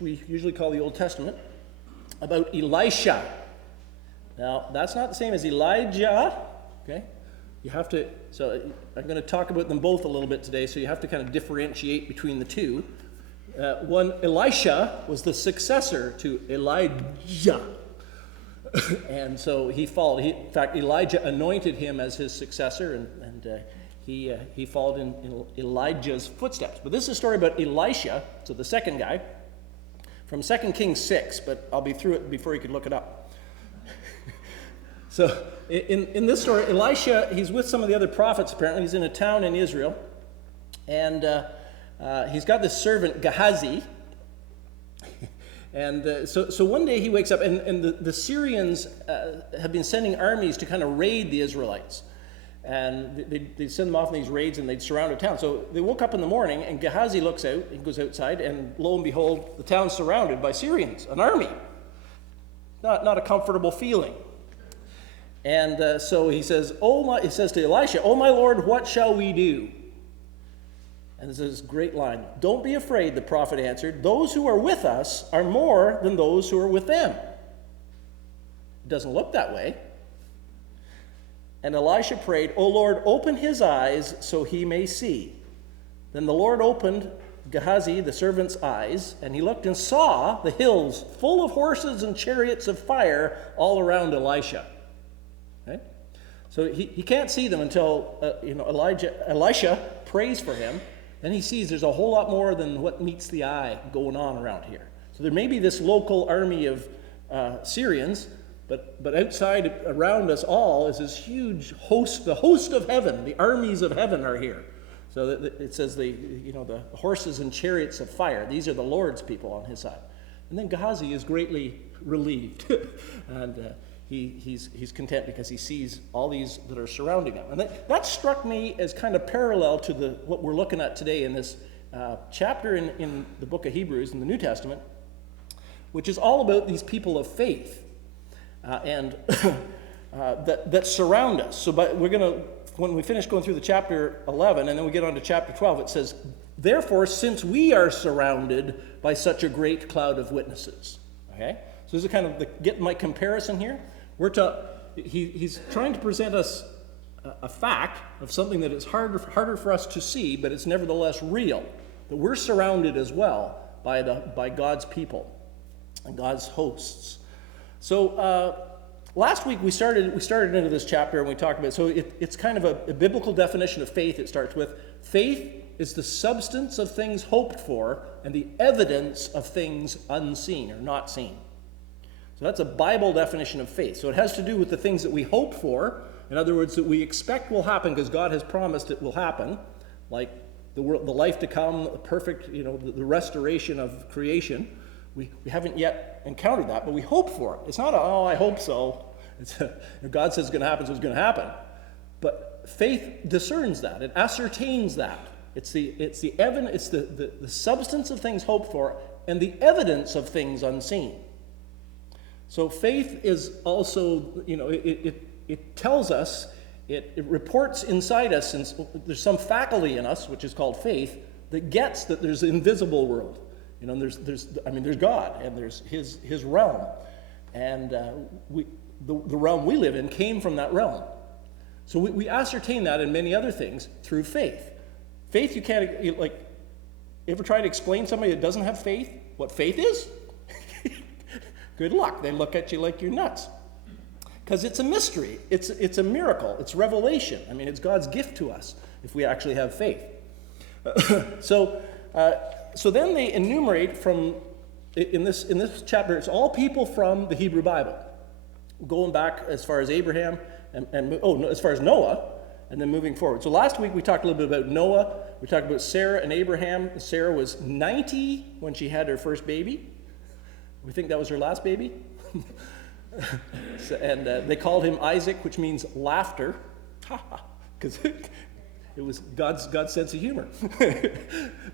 which we usually call the Old Testament, about Elisha. Now, that's not the same as Elijah, okay? You have to, so I'm going to talk about them both a little bit today, so you have to kind of differentiate between the two. One, Elisha was the successor to Elijah. And so he followed. In fact, Elijah anointed him as his successor, and he followed in Elijah's footsteps. But this is a story about Elisha, so the second guy, from 2 Kings 6, but I'll be through it before you can look it up. So in this story, Elisha, he's with some of the other prophets apparently. He's in a town in Israel, and he's got this servant, Gehazi. And so one day he wakes up, and the Syrians have been sending armies to kind of raid the Israelites. And they send them off in these raids, and they'd surround a town. So they woke up in the morning, and Gehazi looks out, he goes outside, and lo and behold, the town's surrounded by Syrians, an army. Not a comfortable feeling. And so he says, he says to Elisha, "Oh my Lord, what shall we do?" And this is a great line. "Don't be afraid," the prophet answered. "Those who are with us are more than those who are with them." It doesn't look that way. And Elisha prayed, "O Lord, open his eyes so he may see." Then the Lord opened Gehazi, the servant's eyes, and he looked and saw the hills full of horses and chariots of fire all around Elisha. Okay? So he can't see them until Elisha prays for him. Then he sees there's a whole lot more than what meets the eye going on around here. So there may be this local army of Syrians, but outside around us all is this huge host, the host of heaven. The armies of heaven are here. So it says the horses and chariots of fire. These are the Lord's people on his side. And then Gehazi is greatly relieved, and he's content because he sees all these that are surrounding him. And that struck me as kind of parallel to what we're looking at today in this chapter in the book of Hebrews in the New Testament, which is all about these people of faith and that surround us. So we're going to, when we finish going through the chapter 11 and then we get on to chapter 12, it says, "Therefore, since we are surrounded by such a great cloud of witnesses." Okay? So this is kind of get my comparison here. He's trying to present us a fact of something that is harder for us to see, but it's nevertheless real. That we're surrounded as well by God's people and God's hosts. So last week we started into this chapter and we talked about. So it's kind of a biblical definition of faith. It starts with faith is the substance of things hoped for and the evidence of things unseen or not seen. So that's a Bible definition of faith. So it has to do with the things that we hope for. In other words, that we expect will happen because God has promised it will happen, like the life to come, the perfect, the restoration of creation. We haven't yet encountered that, but we hope for it. It's not I hope so. God says it's going to happen, so it's going to happen. But faith discerns that. It ascertains that. It's the evidence. It's the substance of things hoped for and the evidence of things unseen. So faith is also, it tells us, it reports inside us, and there's some faculty in us, which is called faith, that gets that there's an invisible world. There's God, and there's His realm, and the realm we live in came from that realm. So we ascertain that and many other things through faith. Faith, you can't, you ever try to explain to somebody that doesn't have faith what faith is? Good luck. They look at you like you're nuts. Because it's a mystery. It's a miracle. It's revelation. It's God's gift to us if we actually have faith. So then they enumerate in this chapter, it's all people from the Hebrew Bible. Going back as far as Abraham as far as Noah, and then moving forward. So last week we talked a little bit about Noah. We talked about Sarah and Abraham. Sarah was 90 when she had her first baby. We think that was her last baby. And they called him Isaac, which means laughter. Because it was God's sense of humor.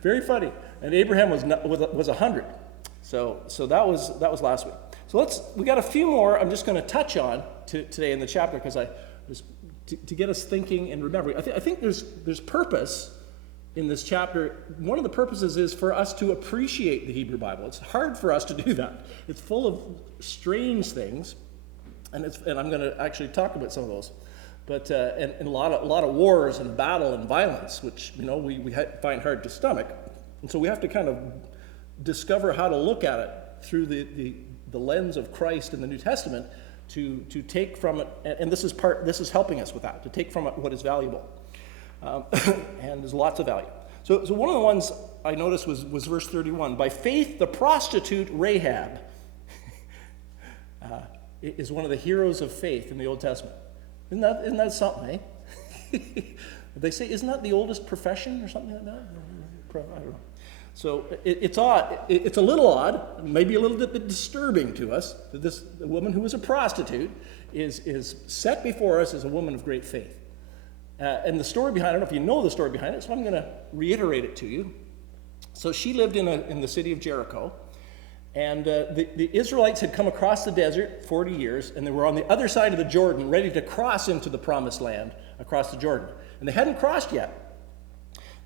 Very funny. And Abraham was 100. So that was last week. So we got a few more I'm just going to touch on today in the chapter because to get us thinking and remembering. I think there's purpose in this chapter, one of the purposes is for us to appreciate the Hebrew Bible. It's hard for us to do that. It's full of strange things, and I'm going to actually talk about some of those. But and a lot of wars and battle and violence, which we find hard to stomach, and so we have to kind of discover how to look at it through the lens of Christ in the New Testament to take from it, and this is helping us with that, to take from it what is valuable. And there's lots of value. So one of the ones I noticed was verse 31. By faith, the prostitute Rahab is one of the heroes of faith in the Old Testament. Isn't that something, eh? They say, isn't that the oldest profession or something like that? I don't know. So it's odd. It's a little odd, maybe a little bit disturbing to us, that this woman who is a prostitute is set before us as a woman of great faith. And the story behind it, I don't know if you know the story behind it, so I'm going to reiterate it to you. So she lived in the city of Jericho, and the Israelites had come across the desert 40 years, and they were on the other side of the Jordan, ready to cross into the promised land across the Jordan. And they hadn't crossed yet.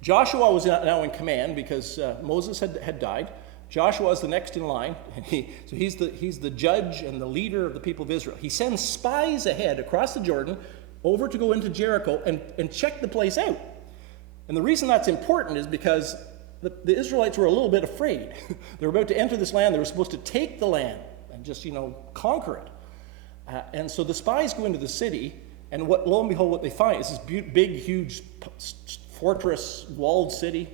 Joshua was now in command because Moses had died. Joshua is the next in line, and he's the judge and the leader of the people of Israel. He sends spies ahead across the Jordan over to go into Jericho and check the place out. And the reason that's important is because the Israelites were a little bit afraid. They were about to enter this land. They were supposed to take the land and just, conquer it. And so the spies go into the city, and lo and behold, what they find is this big, huge fortress, walled city.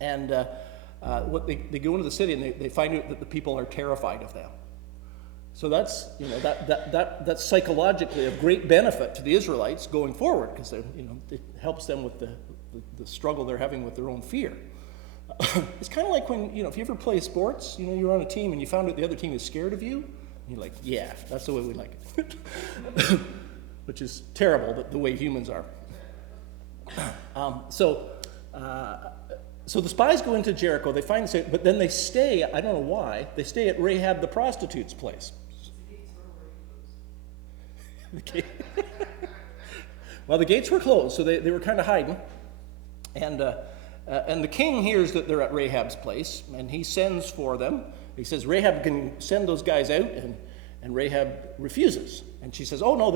And they go into the city, and they find out that the people are terrified of them. So that's that's psychologically of great benefit to the Israelites going forward, because it helps them with the struggle they're having with their own fear. It's kind of like when if you ever play sports, you're on a team and you found out the other team is scared of you, and you're like, yeah, that's the way we like it, which is terrible, but the way humans are. So the spies go into Jericho. They find this out, but then they stay. I don't know why. They stay at Rahab the prostitute's place. Well, the gates were closed, so they were kind of hiding. And the king hears that they're at Rahab's place, and he sends for them. He says, Rahab can send those guys out, and Rahab refuses. And she says, oh, no,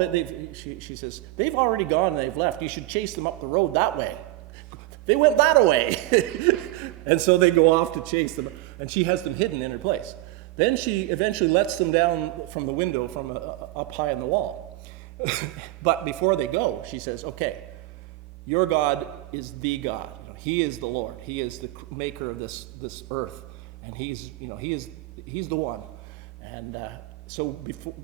she says, they've already gone and they've left. You should chase them up the road that way. They went that way. And so they go off to chase them, and she has them hidden in her place. Then she eventually lets them down from the window from up high on the wall. But before they go, she says, okay, your God is the God. He is the Lord. He is the maker of this earth, and he's the one. And so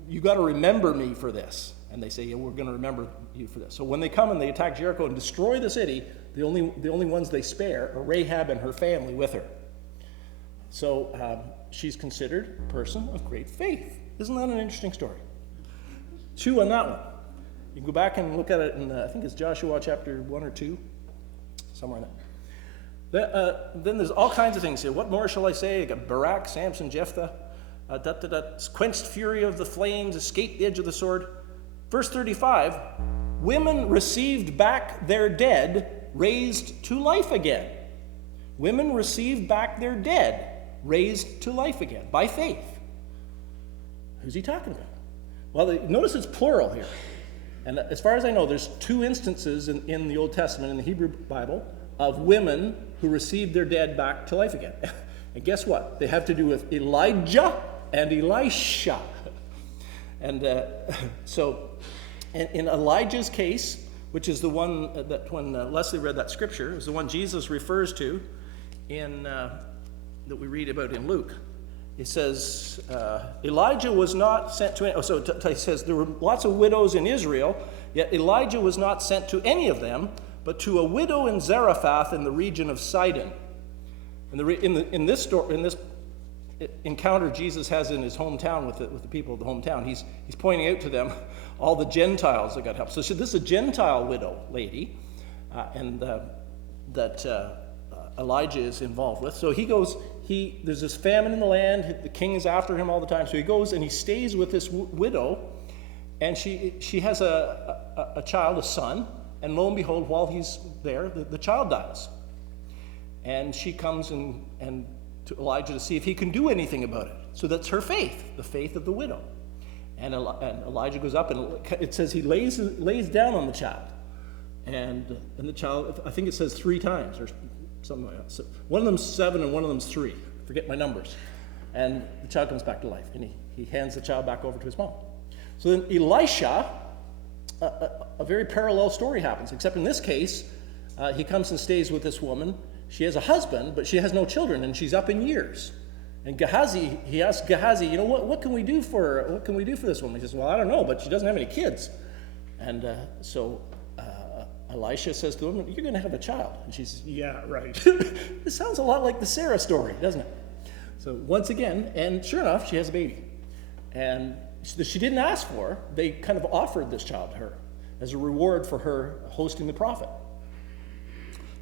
you got to remember me for this. And they say, yeah, we're going to remember you for this. So when they come and they attack Jericho and destroy the city, the only ones they spare are Rahab and her family with her. So she's considered a person of great faith. Isn't that an interesting story? 2 on that one. You can go back and look at it in, I think it's Joshua chapter 1 or 2, somewhere in there. Then there's all kinds of things here. What more shall I say? You got Barak, Samson, Jephthah, quenched fury of the flames, escaped the edge of the sword. Verse 35, women received back their dead, raised to life again. Women received back their dead, raised to life again, by faith. Who's he talking about? Well, notice it's plural here. And as far as I know, there's 2 instances in the Old Testament, in the Hebrew Bible, of women who received their dead back to life again. And guess what? They have to do with Elijah and Elisha. And so in Elijah's case, which is the one that when Leslie read that scripture, is the one Jesus refers to in that we read about in Luke. It says, Elijah was not sent to any, it says there were lots of widows in Israel, yet Elijah was not sent to any of them, but to a widow in Zarephath in the region of Sidon. And in this encounter Jesus has in his hometown with the people of the hometown, he's pointing out to them all the Gentiles that got help. So this is a Gentile widow lady, and that Elijah is involved with. So he goes. There's this famine in the land. The king is after him all the time. So he goes and he stays with this widow, and she has a child, a son. And lo and behold, while he's there, the child dies. and she comes and to Elijah to see if he can do anything about it. So that's her faith, the faith of the widow. And Elijah goes up, and it says he lays down on the child. And the child, I think it says 3 times or something like that. So one of them's 7 and one of them's 3. I forget my numbers. And the child comes back to life, and he hands the child back over to his mom. So then Elisha, a very parallel story happens, except in this case, he comes and stays with this woman. She has a husband, but she has no children, and she's up in years. And he asks Gehazi, what can we do for her? What can we do for this woman? He says, well, I don't know, but she doesn't have any kids. And so Elisha says to him, you're going to have a child. And she says, yeah, right. This sounds a lot like the Sarah story, doesn't it? So once again, and sure enough, she has a baby. And she didn't ask for. They kind of offered this child to her as a reward for her hosting the prophet.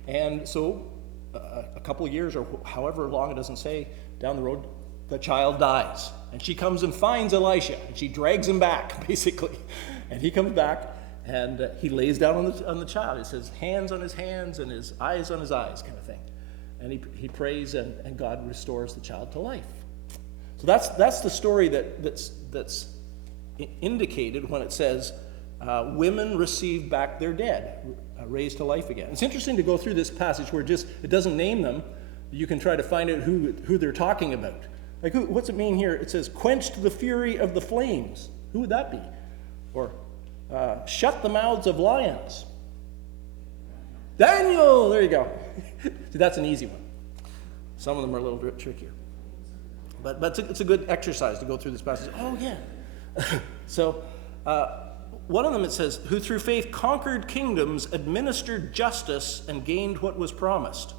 And so a couple of years, or however long, it doesn't say, down the road, the child dies. And she comes and finds Elisha, and she drags him back, basically. And he comes back, and he lays down on the child. He says, hands on his hands and his eyes on his eyes, kind of thing. And he prays, and God restores the child to life. So that's the story that's indicated when it says, women receive back their dead, raised to life again. It's interesting to go through this passage where it doesn't name them. You can try to find out who they're talking about. Like, what's it mean here? It says, quenched the fury of the flames. Who would that be? Or shut the mouths of lions. Daniel! There you go. See, that's an easy one. Some of them are a little bit trickier. But it's a good exercise to go through this passage. Oh, yeah. So, one of them it says, who through faith conquered kingdoms, administered justice, and gained what was promised.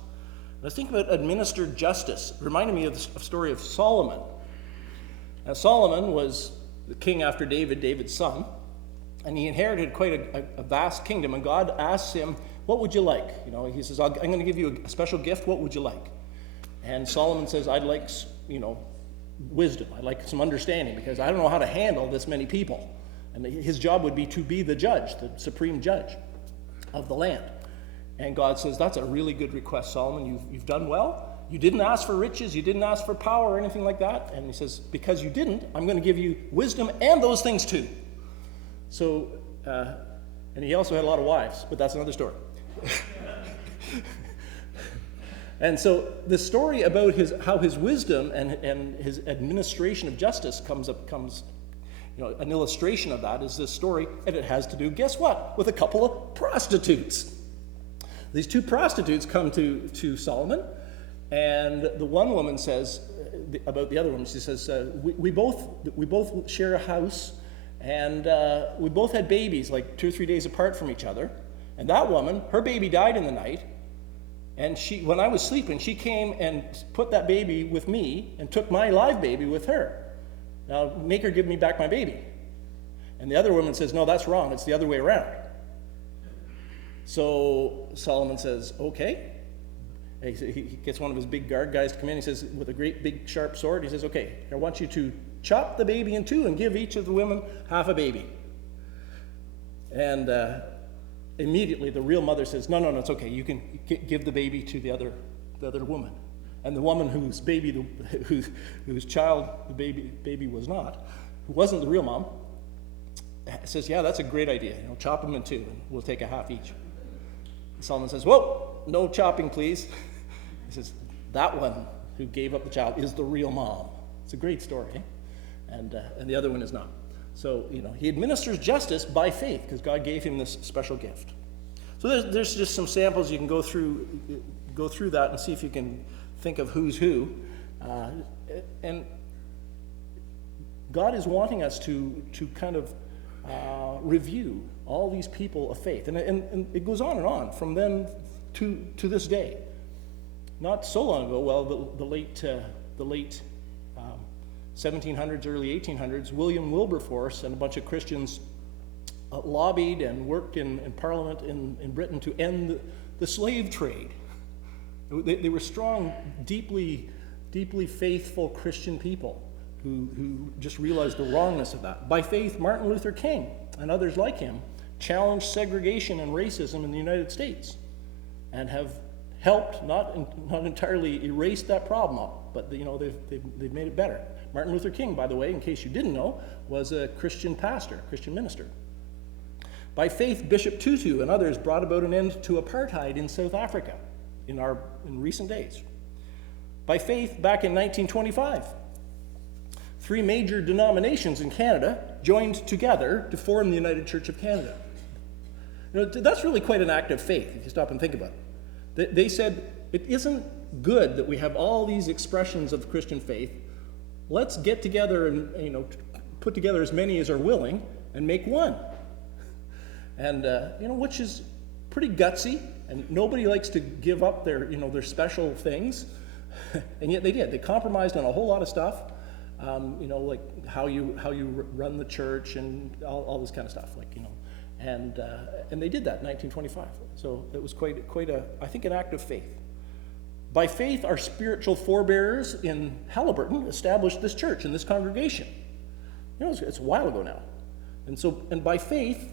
Let's think about administered justice. It reminded me of the story of Solomon. Now, Solomon was the king after David's son, and he inherited quite a vast kingdom. And God asks him, what would you like? He says, I'm going to give you a special gift. What would you like? And Solomon says, I'd like, wisdom. I'd like some understanding, because I don't know how to handle this many people. And his job would be to be the judge, the supreme judge of the land. And God says, that's a really good request, Solomon. You've done well. You didn't ask for riches. You didn't ask for power or anything like that. And he says, because you didn't, I'm going to give you wisdom and those things too. So, and he also had a lot of wives, but that's another story. And so the story about how his wisdom and his administration of justice comes, an illustration of that is this story, and it has to do, guess what, with a couple of prostitutes. These 2 prostitutes come to Solomon, and the one woman says about the other woman, she says, we both share a house, and we both had babies like 2 or 3 days apart from each other. And that woman, her baby died in the night, and when I was sleeping, she came and put that baby with me and took my live baby with her. Now, make her give me back my baby. And the other woman says, no, that's wrong. It's the other way around. So Solomon says, okay. He gets one of his big guard guys to come in. He says, with a great big sharp sword, he says, okay, I want you to chop the baby in 2 and give each of the women half a baby. And immediately the real mother says, no, it's okay. You can give the baby to the other woman. And the woman whose child the baby was not, who wasn't the real mom, says, yeah, that's a great idea. Chop them in 2 and we'll take a half each. And Solomon says, whoa, no chopping, please. He says, that one who gave up the child is the real mom. It's a great story. And the other one is not. So, he administers justice by faith because God gave him this special gift. So there's just some samples you can go through that and see if you can think of who's who. And God is wanting us to kind of review all these people of faith. And it goes on from then to this day. Not so long ago, well, the late 1700s, early 1800s, William Wilberforce and a bunch of Christians lobbied and worked in Parliament in Britain to end the slave trade. They were strong, deeply faithful Christian people who just realized the wrongness of that. By faith, Martin Luther King and others like him challenged segregation and racism in the United States and have helped, not entirely erased that problem, but they've made it better. Martin Luther King, by the way, in case you didn't know, was a Christian pastor, Christian minister. By faith, Bishop Tutu and others brought about an end to apartheid in South Africa in recent days. By faith, back in 1925, 3 major denominations in Canada joined together to form the United Church of Canada. That's really quite an act of faith, if you stop and think about it. They said, it isn't good that we have all these expressions of Christian faith. Let's get together and put together as many as are willing and make one. And which is pretty gutsy, and nobody likes to give up their special things, and yet they did. They compromised on a whole lot of stuff, like how you run the church and all this kind of stuff, and they did that in 1925. So it was quite I think an act of faith. By faith, our spiritual forebears in Haliburton established this church and this congregation. It's a while ago now, and by faith,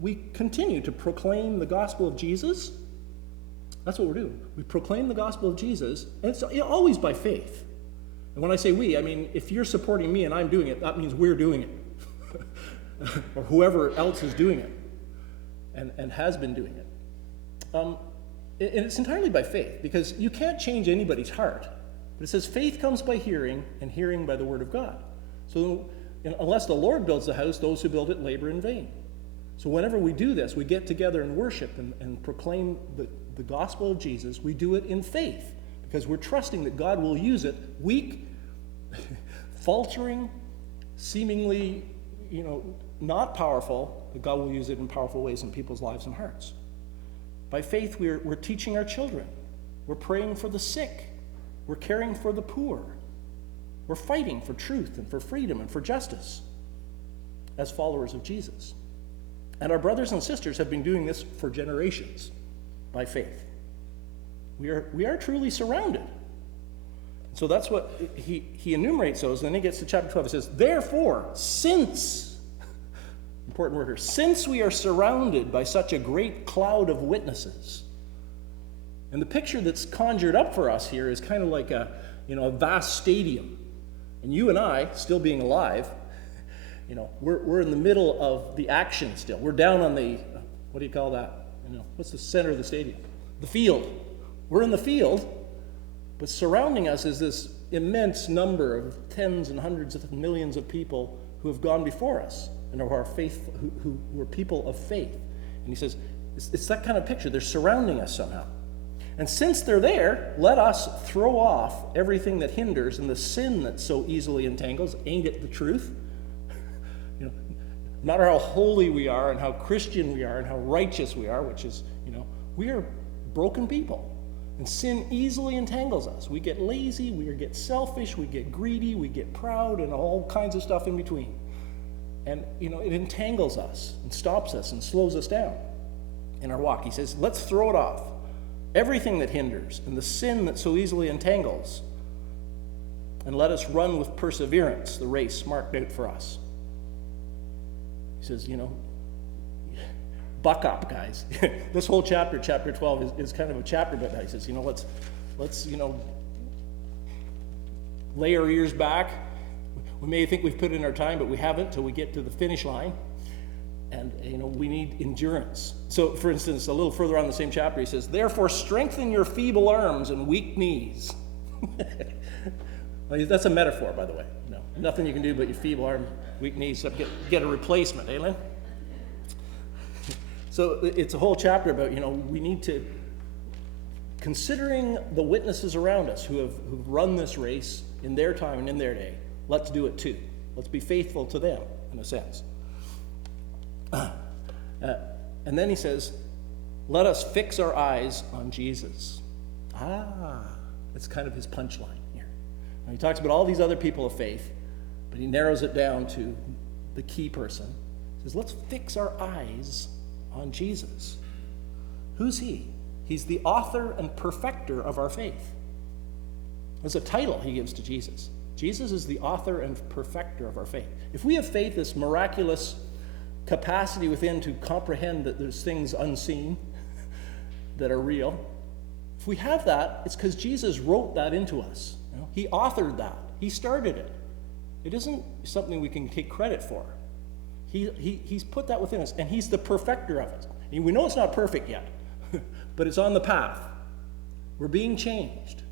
we continue to proclaim the gospel of Jesus. That's what we're doing. We proclaim the gospel of Jesus, and it's always by faith. And when I say we, I mean, if you're supporting me and I'm doing it, that means we're doing it. Or whoever else is doing it and has been doing it. And it's entirely by faith, because you can't change anybody's heart. But it says faith comes by hearing, and hearing by the word of God. So unless the Lord builds the house, those who build it labor in vain. So whenever we do this, we get together and worship and proclaim the gospel of Jesus. We do it in faith, because we're trusting that God will use it, weak, faltering, seemingly, not powerful, but God will use it in powerful ways in people's lives and hearts. By faith, we're teaching our children. We're praying for the sick. We're caring for the poor. We're fighting for truth and for freedom and for justice as followers of Jesus. And our brothers and sisters have been doing this for generations by faith. We are truly surrounded. So that's what he enumerates those, and then he gets to chapter 12. He says, therefore, since, important word here, since we are surrounded by such a great cloud of witnesses. And the picture that's conjured up for us here is kind of like a vast stadium. And you and I, still being alive, we're in the middle of the action still. We're down on the, what do you call that? What's the center of the stadium? The field. We're in the field, but surrounding us is this immense number of tens and hundreds of millions of people who have gone before us and who are who are people of faith. And he says, it's that kind of picture. They're surrounding us somehow. And since they're there, let us throw off everything that hinders and the sin that so easily entangles. Ain't it the truth? No matter how holy we are and how Christian we are and how righteous we are, which is, we are broken people. And sin easily entangles us. We get lazy, we get selfish, we get greedy, we get proud, and all kinds of stuff in between. And, it entangles us and stops us and slows us down in our walk. He says, let's throw it off. Everything that hinders and the sin that so easily entangles. And let us run with perseverance the race marked out for us. He says, buck up, guys. This whole chapter 12, is kind of a chapter about that. He says, let's lay our ears back. We may think we've put in our time, but we haven't till we get to the finish line. And, we need endurance. So, for instance, a little further on the same chapter, he says, therefore strengthen your feeble arms and weak knees. Well, that's a metaphor, by the way. Nothing you can do but your feeble arm, weak knees, so get a replacement, Lynn? So it's a whole chapter about, we need to, considering the witnesses around us who've run this race in their time and in their day, let's do it too. Let's be faithful to them, in a sense. And then he says, let us fix our eyes on Jesus. That's kind of his punchline here. Now, he talks about all these other people of faith, but he narrows it down to the key person. He says, let's fix our eyes on Jesus. Who's he? He's the author and perfecter of our faith. That's a title he gives to Jesus. Jesus is the author and perfecter of our faith. If we have faith, this miraculous capacity within to comprehend that there's things unseen that are real, if we have that, it's because Jesus wrote that into us. You know? He authored that. He started it. It isn't something we can take credit for. He's put that within us, and he's the perfecter of it. And we know it's not perfect yet, but it's on the path. We're being changed.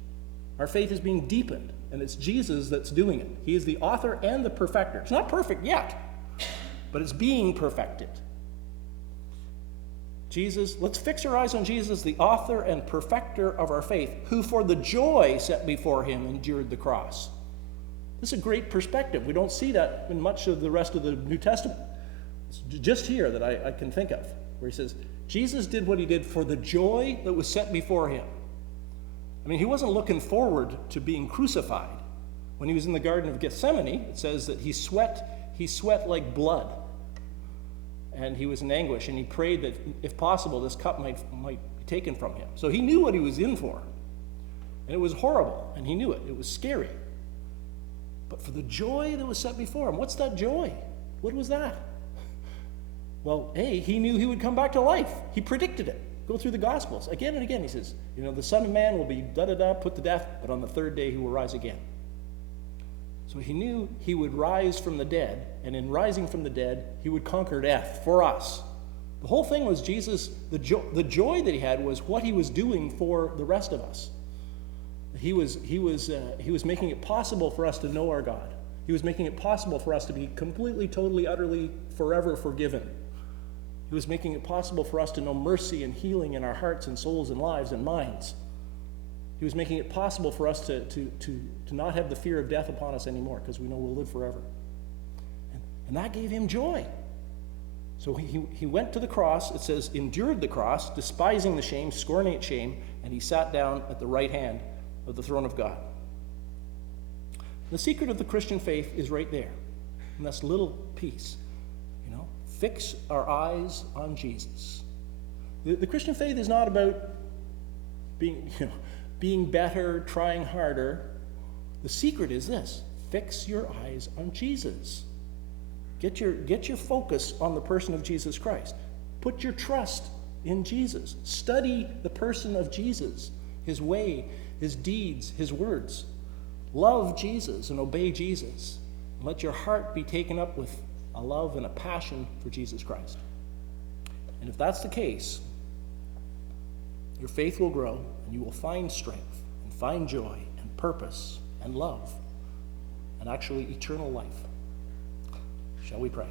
Our faith is being deepened, and it's Jesus that's doing it. He is the author and the perfecter. It's not perfect yet, but it's being perfected. Jesus, let's fix our eyes on Jesus, the author and perfecter of our faith, who for the joy set before him endured the cross. This is a great perspective. We don't see that in much of the rest of the New Testament. It's just here that I can think of, where he says, Jesus did what he did for the joy that was set before him. I mean, he wasn't looking forward to being crucified. When he was in the Garden of Gethsemane, it says that he sweat like blood. And he was in anguish, and he prayed that, if possible, this cup might be taken from him. So he knew what he was in for. And it was horrible, and he knew it. It was scary. But for the joy that was set before him, what's that joy? What was that? Well, he knew he would come back to life. He predicted it. Go through the Gospels. Again and again, he says, the Son of Man will be put to death, but on the third day he will rise again. So he knew he would rise from the dead, and in rising from the dead, he would conquer death for us. The whole thing was Jesus, the joy that he had was what he was doing for the rest of us. He was making it possible for us to know our God. He was making it possible for us to be completely, totally, utterly, forever forgiven. He was making it possible for us to know mercy and healing in our hearts and souls and lives and minds. He was making it possible for us to not have the fear of death upon us anymore, because we know we'll live forever. And that gave him joy. So he went to the cross, it says, endured the cross, despising the shame, scorning its shame, and he sat down at the right hand of the throne of God. The secret of the Christian faith is right there, in this little piece. Fix our eyes on Jesus. The Christian faith is not about being better, trying harder. The secret is this: fix your eyes on Jesus. Get your focus on the person of Jesus Christ. Put your trust in Jesus. Study the person of Jesus, his way, his deeds, his words. Love Jesus and obey Jesus. And let your heart be taken up with a love and a passion for Jesus Christ. And if that's the case, your faith will grow, and you will find strength and find joy and purpose and love and actually eternal life. Shall we pray?